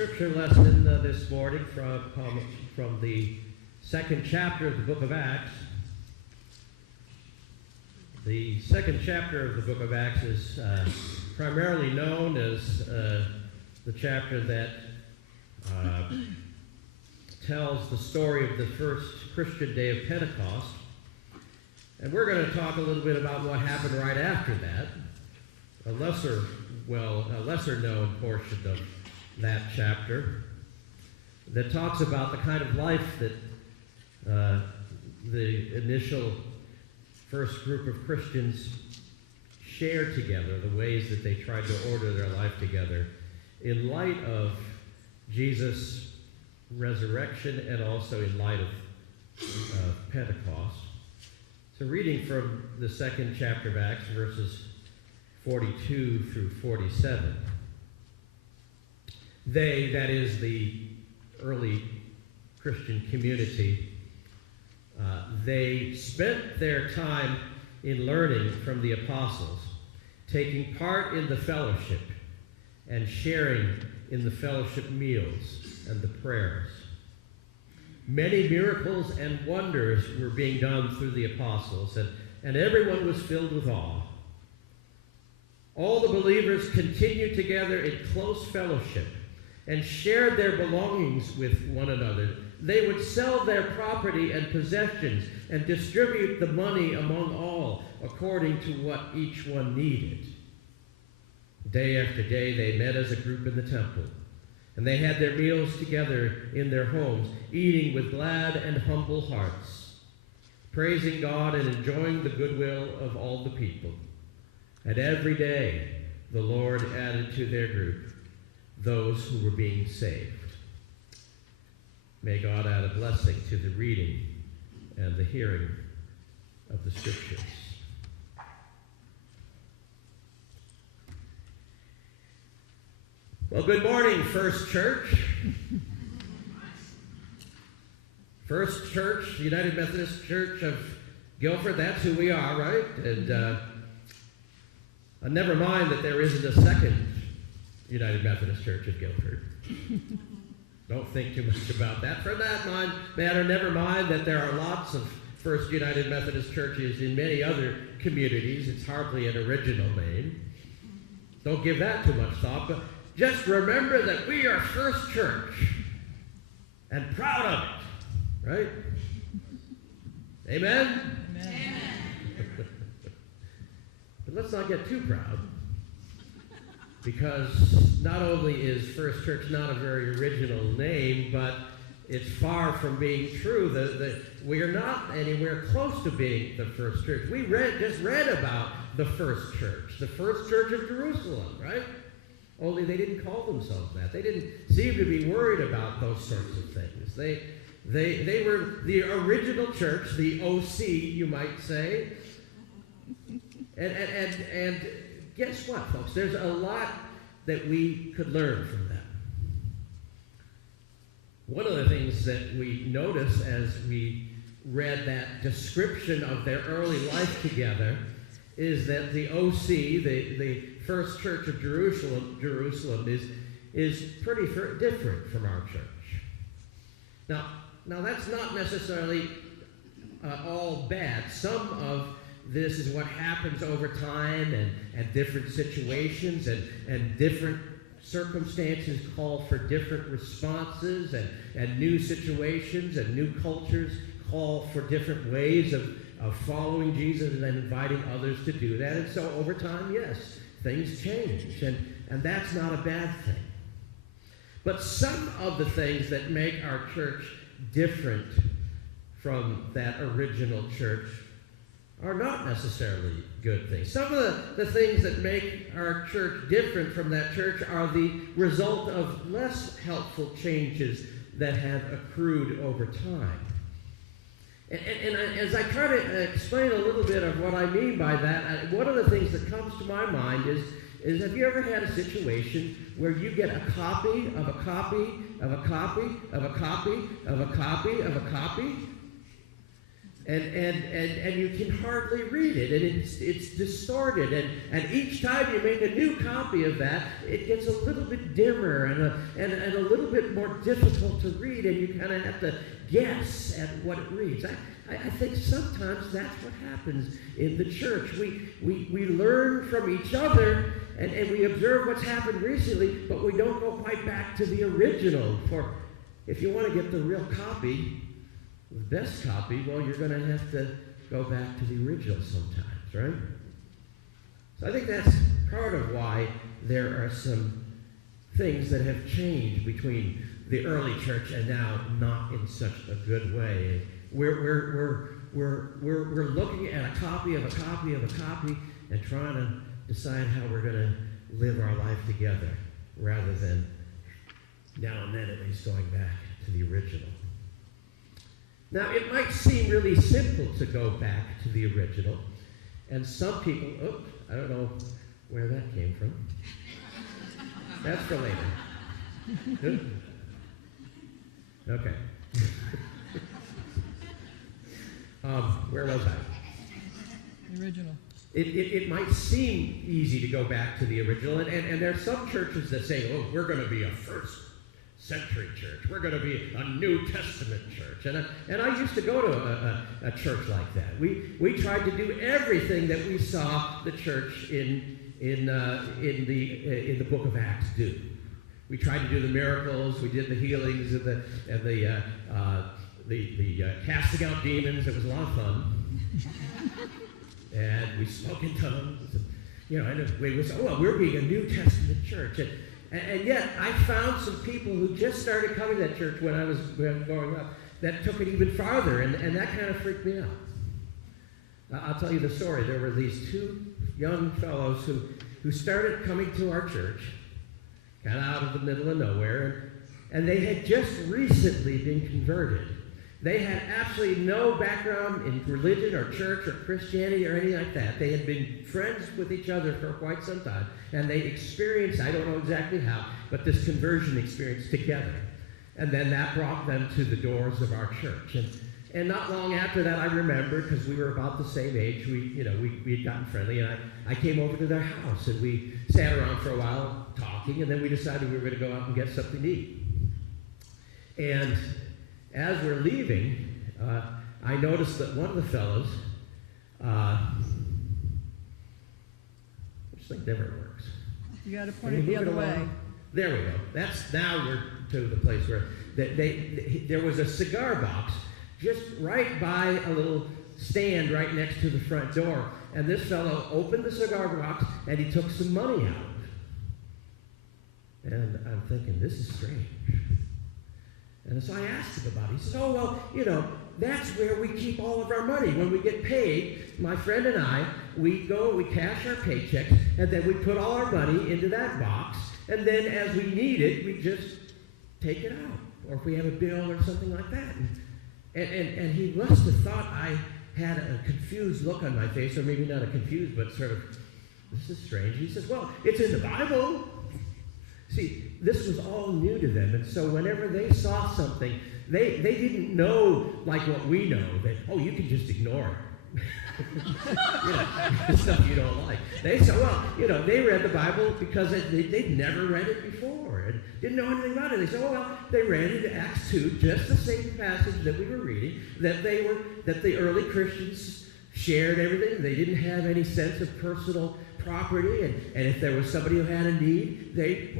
scripture lesson this morning from the second chapter of the book of Acts. The second chapter of the book of Acts is primarily known as the chapter that tells the story of the first Christian day of Pentecost. And we're going to talk a little bit about what happened right after that, a lesser known portion of that chapter that talks about the kind of life that the initial first group of Christians shared together, the ways that they tried to order their life together in light of Jesus' resurrection and also in light of Pentecost. So reading from the second chapter of Acts, verses 42 through 47. They, that is the early Christian community, they spent their time in learning from the apostles, taking part in the fellowship and sharing in the fellowship meals and the prayers. Many miracles and wonders were being done through the apostles, and everyone was filled with awe. All the believers continued together in close fellowship and shared their belongings with one another. They would sell their property and possessions and distribute the money among all according to what each one needed. Day after day they met as a group in the temple, and they had their meals together in their homes, eating with glad and humble hearts, praising God and enjoying the goodwill of all the people. And every day the Lord added to their group those who were being saved. May God add a blessing to the reading and the hearing of the scriptures. Well, good morning, First Church. First Church, United Methodist Church of Guilford, that's who we are, right? And never mind that there isn't a second United Methodist Church of Guilford. Don't think too much about that. For that matter, never mind that there are lots of First United Methodist churches in many other communities. It's hardly an original name. Don't give that too much thought, but just remember that we are First Church and proud of it, right? Amen? Amen. But let's not get too proud, because not only is First Church not a very original name, but it's far from being true. We are not anywhere close to being the first church. We just read about the first church of Jerusalem, right? Only they didn't call themselves that. They didn't seem to be worried about those sorts of things. They were the original church, the OC, you might say. And guess what, folks? There's a lot that we could learn from them. One of the things that we notice as we read that description of their early life together is that the OC, the First Church of Jerusalem is pretty different from our church. Now that's not necessarily all bad. Some of this is what happens over time, and different situations and different circumstances call for different responses, and new situations and new cultures call for different ways of following Jesus and then inviting others to do that. And so over time, yes, things change, and that's not a bad thing. But some of the things that make our church different from that original church are not necessarily good things. Some of the things that make our church different from that church are the result of less helpful changes that have accrued over time. And as I try to explain a little bit of what I mean by that, one of the things that comes to my mind is have you ever had a situation where you get a copy of a copy of a copy of a copy of a copy of a copy? and you can hardly read it, and it's distorted, and each time you make a new copy of that, it gets a little bit dimmer and a little bit more difficult to read, and you kind of have to guess at what it reads. I think sometimes that's what happens in the church. We learn from each other, and we observe what's happened recently, but we don't go quite back to the original. For if you want to get the real copy, the best copy, well, you're going to have to go back to the original sometimes, right? So I think that's part of why there are some things that have changed between the early church and now, not in such a good way. We're looking at a copy of a copy of a copy and trying to decide how we're going to live our life together, rather than now and then at least going back to the original. Now, it might seem really simple to go back to the original, and some people, I don't know where that came from. That's for later. Good. Okay. Where was I? The original. It might seem easy to go back to the original, and there are some churches that say, oh, we're going to be a first century church. We're going to be a New Testament church. And I used to go to a church like that. We tried to do everything that we saw the church in the book of Acts do. We tried to do the miracles. We did the healings and the casting out demons. It was a lot of fun. And we spoke in tongues. And we was, we're being a New Testament church. And yet, I found some people who just started coming to that church when I was growing up that took it even farther, and that kind of freaked me out. I'll tell you the story. There were these two young fellows who started coming to our church, got out of the middle of nowhere, and they had just recently been converted. They had absolutely no background in religion or church or Christianity or anything like that. They had been friends with each other for quite some time, and they experienced, I don't know exactly how, but this conversion experience together. And then that brought them to the doors of our church. And not long after that, I remember, because we were about the same age, we had gotten friendly, and I came over to their house, and we sat around for a while talking, and then we decided we were going to go out and get something to eat. And as we're leaving, I noticed that one of the fellows, this thing never works. You got to point it the other way. There we go. Now we're to the place where there was a cigar box just right by a little stand right next to the front door. And this fellow opened the cigar box and he took some money out. And I'm thinking, this is strange. And so I asked him about it. He said, that's where we keep all of our money. When we get paid, my friend and I, we go and we cash our paychecks, and then we put all our money into that box, and then as we need it, we just take it out. Or if we have a bill or something like that. And he must have thought I had a confused look on my face, or maybe not a confused, but sort of, this is strange. He says, well, it's in the Bible. See, this was all new to them, and so whenever they saw something, they didn't know like what we know, that, you can just ignore it. Stuff you don't like. They said, they read the Bible because they'd never read it before and didn't know anything about it. They said, they read it in Acts 2, just the same passage that we were reading, that the early Christians shared everything. They didn't have any sense of personal property, and if there was somebody who had a need, they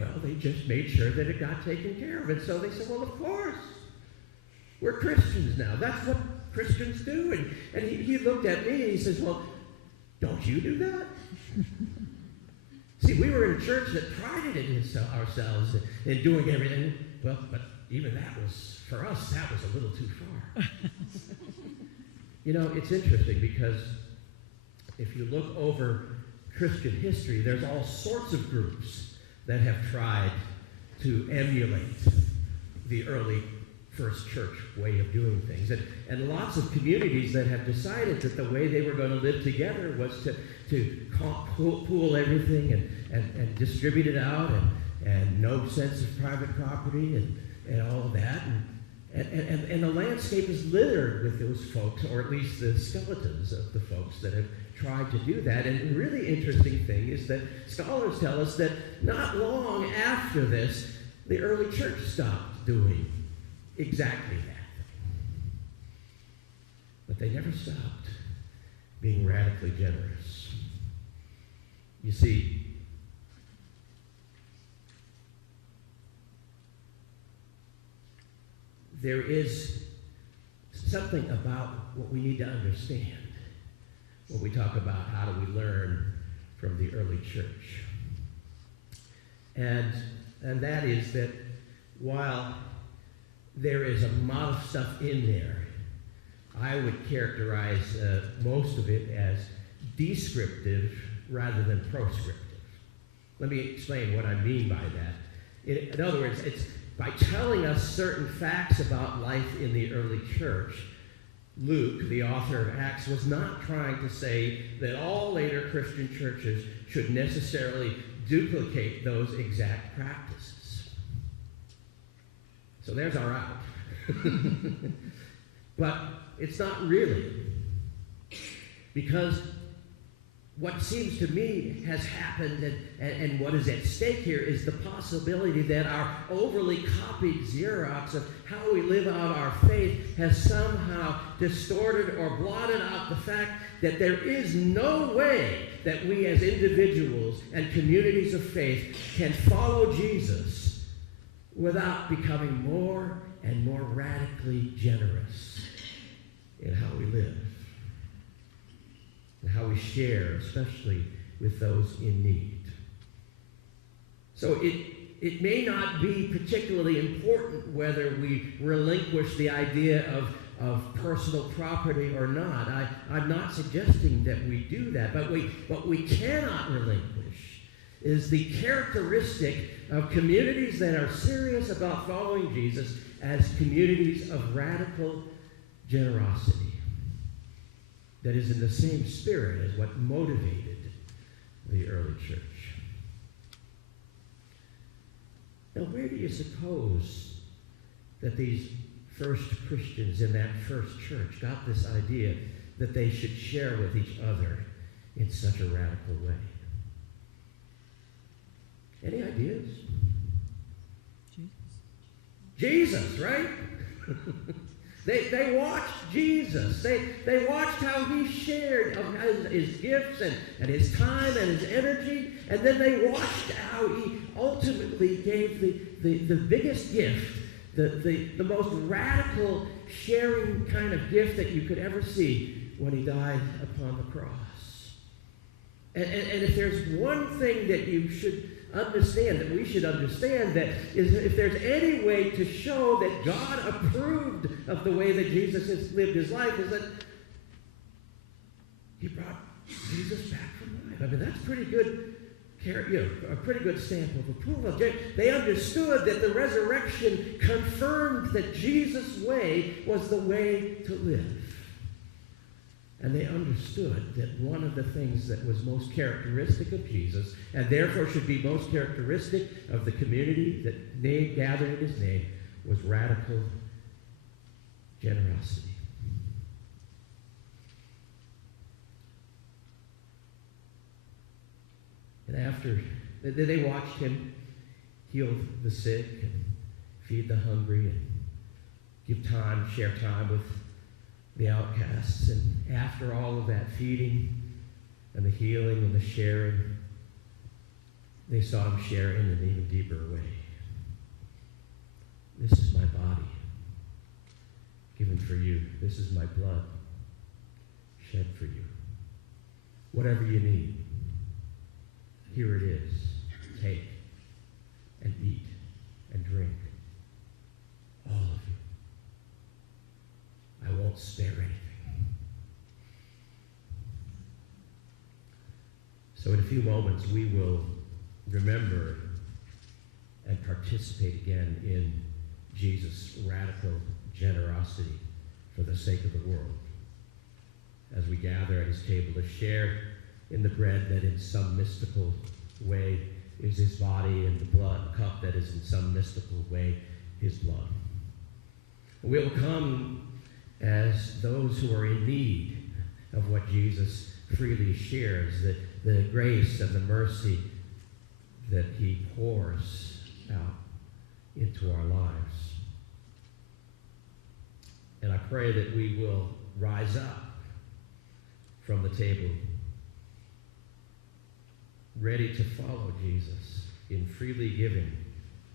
just made sure that it got taken care of. And so they said, well, of course, we're Christians now. That's what Christians do. And he looked at me and he says, well, don't you do that? See, we were in a church that prided ourselves in doing everything. Well, but even that was, for us, that was a little too far. It's interesting because if you look over Christian history, there's all sorts of groups that have tried to emulate the early first church way of doing things. And lots of communities that have decided that the way they were going to live together was to pool everything and distribute it out and no sense of private property and all of that. And the landscape is littered with those folks, or at least the skeletons of the folks that have tried to do that. And the really interesting thing is that scholars tell us that not long after this, the early church stopped doing exactly that. But they never stopped being radically generous. You see, there is something about what we need to understand when we talk about how do we learn from the early church. And that is that while there is a lot of stuff in there, I would characterize most of it as descriptive rather than proscriptive. Let me explain what I mean by that. In other words, it's by telling us certain facts about life in the early church, Luke, the author of Acts, was not trying to say that all later Christian churches should necessarily duplicate those exact practices. So there's our out. But it's not really. Because what seems to me has happened and what is at stake here is the possibility that our overly copied Xerox of how we live out our faith has somehow distorted or blotted out the fact that there is no way that we as individuals and communities of faith can follow Jesus without becoming more and more radically generous in how we live and how we share, especially with those in need. So it may not be particularly important whether we relinquish the idea of personal property or not. I'm not suggesting that we do that, but what we cannot relinquish is the characteristic of communities that are serious about following Jesus as communities of radical generosity that is in the same spirit as what motivated the early church. Now, where do you suppose that these first Christians in that first church got this idea that they should share with each other in such a radical way? Any ideas? Jesus, right? They watched Jesus. They watched how he shared of his gifts and his time and his energy. And then they watched how he ultimately gave the biggest gift, the most radical sharing kind of gift that you could ever see when he died upon the cross. And if there's one thing that you should understand, that we should understand, that is, if there's any way to show that God approved of the way that Jesus has lived his life, is that he brought Jesus back from life. I mean, that's pretty good, a pretty good stamp of approval. They understood that the resurrection confirmed that Jesus' way was the way to live. And they understood that one of the things that was most characteristic of Jesus, and therefore should be most characteristic of the community that gathered in his name, was radical generosity. And after, they watched him heal the sick and feed the hungry and share time with the outcasts. And after all of that feeding and the healing and the sharing, they saw him share in an even deeper way. This is my body given for you. This is my blood shed for you. Whatever you need, here it is. Take and eat and drink. All of you. I won't spare anything. So in a few moments, we will remember and participate again in Jesus' radical generosity for the sake of the world, as we gather at his table to share in the bread that in some mystical way is his body, and the blood cup that is in some mystical way his blood. We'll come as those who are in need of what Jesus freely shares, the grace and the mercy that he pours out into our lives. And I pray that we will rise up from the table, ready to follow Jesus in freely giving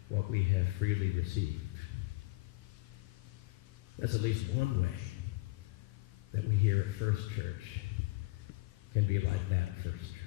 what we have freely received. That's at least one way that we here at First Church can be like that First Church.